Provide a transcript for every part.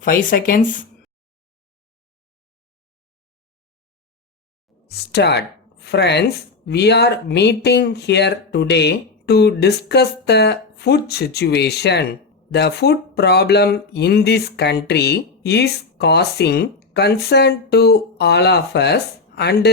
5 seconds. Start. Friends, we are meeting here today to discuss the food situation. The food problem in this country is causing concern to all of us, and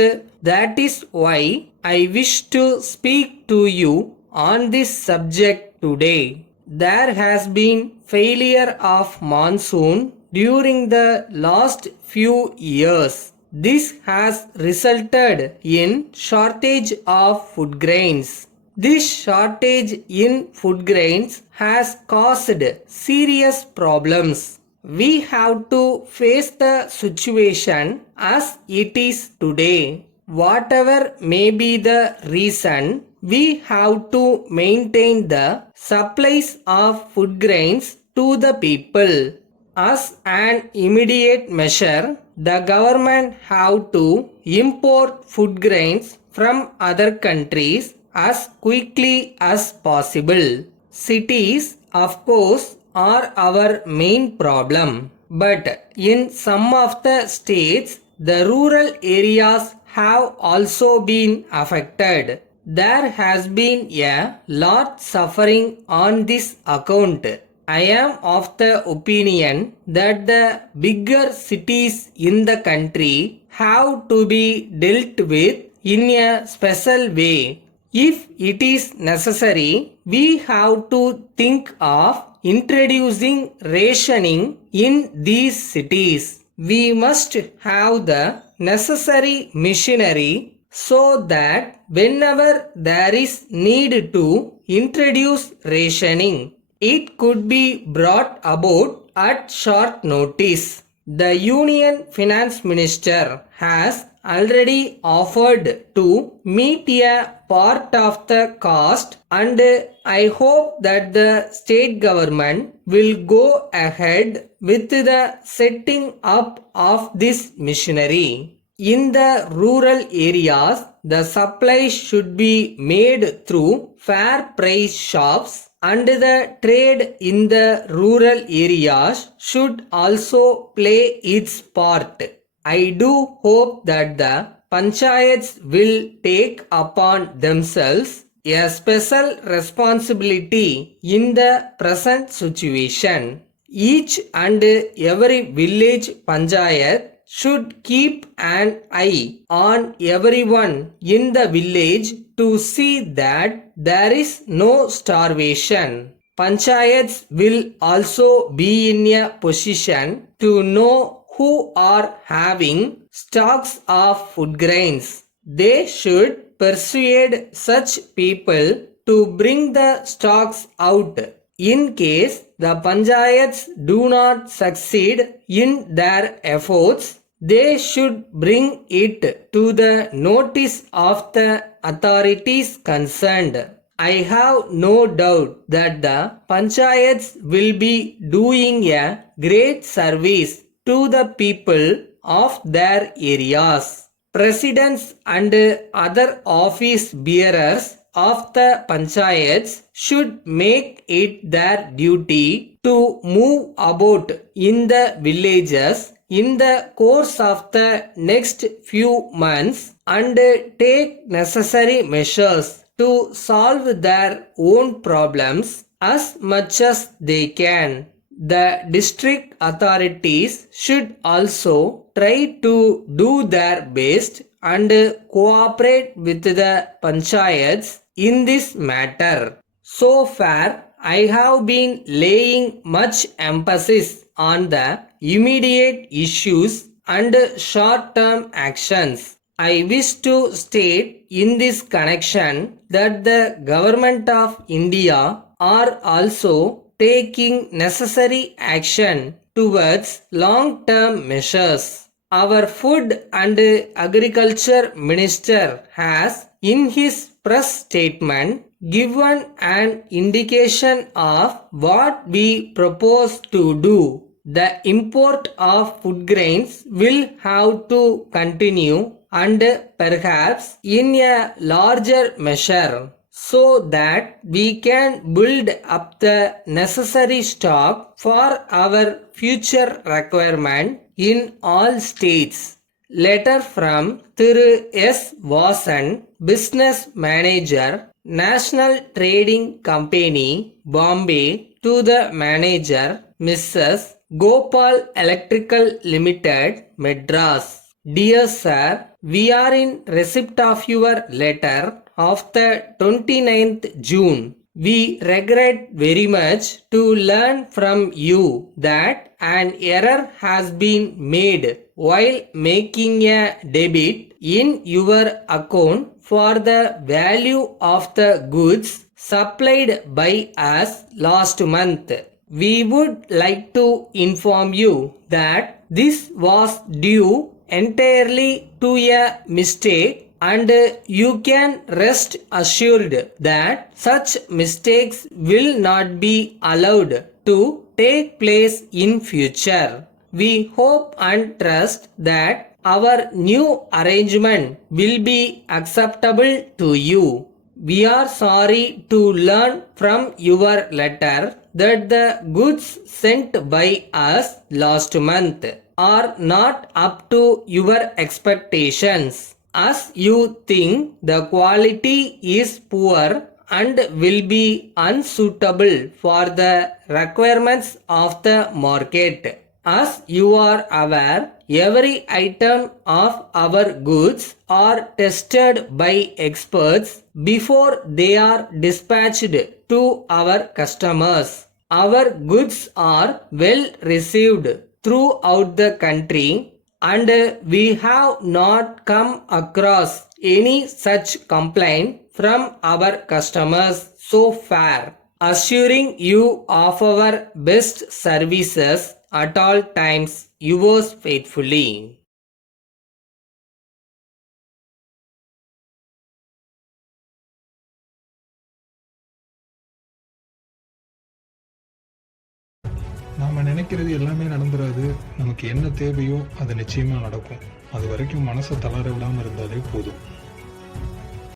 that is why I wish to speak to you on this subject today. There has been failure of monsoon during the last few years. This has resulted in shortage of food grains. This shortage in food grains has caused serious problems. We have to face the situation as it is today. Whatever may be the reason, we have to maintain the supplies of food grains to the people. As an immediate measure, the government have to import food grains from other countries as quickly as possible. Cities, of course, are our main problem, but in some of the states, the rural areas have also been affected. There has been a lot suffering on this account. I am of the opinion that the bigger cities in the country have to be dealt with in a special way. If it is necessary, we have to think of introducing rationing in these cities. We must have the necessary machinery so that whenever there is need to introduce rationing, it could be brought about at short notice. The Union Finance Minister has already offered to meet a part of the cost, and I hope that the state government will go ahead with the setting up of this machinery. In the rural areas, the supplies should be made through fair price shops, and the trade in the rural areas should also play its part. I do hope that the panchayats will take upon themselves a special responsibility in the present situation. Each and every village panchayat should keep an eye on everyone in the village to see that there is no starvation. Panchayats will also be in a position to know who are having stocks of food grains. They should persuade such people to bring the stocks out. In case the panchayats do not succeed in their efforts, they should bring it to the notice of the authorities concerned. I have no doubt that the panchayats will be doing a great service to the people of their areas. Presidents and other office bearers of the panchayats should make it their duty to move about in the villages in the course of the next few months and take necessary measures to solve their own problems as much as they can. The district authorities should also try to do their best and cooperate with the panchayats in this matter. So far, I have been laying much emphasis on the immediate issues and short-term actions. I wish to state in this connection that the government of India are also taking necessary action towards long-term measures. Our Food and Agriculture Minister has, in his press statement, given an indication of what we propose to do. The import of food grains will have to continue and perhaps in a larger measure. so that we can build up the necessary stock for our future requirement in all states. Letter from Thiru S. Vasan, Business Manager, National Trading Company, Bombay, to the Manager, Mrs. Gopal Electrical Limited, Madras. Dear Sir, we are in receipt of your letter of the 29th June. We regret very much to learn from you that an error has been made while making a debit in your account for the value of the goods supplied by us last month. We would like to inform you that this was due entirely to a mistake, and you can rest assured that such mistakes will not be allowed to take place in future. We hope and trust that our new arrangement will be acceptable to you. We are sorry to learn from your letter that the goods sent by us last month are not up to your expectations, as you think the quality is poor and will be unsuitable for the requirements of the market. As you are aware, every item of our goods are tested by experts before they are dispatched to our customers. Our goods are well received throughout the country, and we have not come across any such complaint from our customers so far, assuring you of our best services at all times. Yours faithfully. நாம நினைக்கிறது எல்லாமே நடந்துராது. நமக்கு என்ன தேவையோ அது நிச்சயமா நடக்கும். அது வரைக்கும் மனசை தளர விடாம இருந்தாலே போதும்.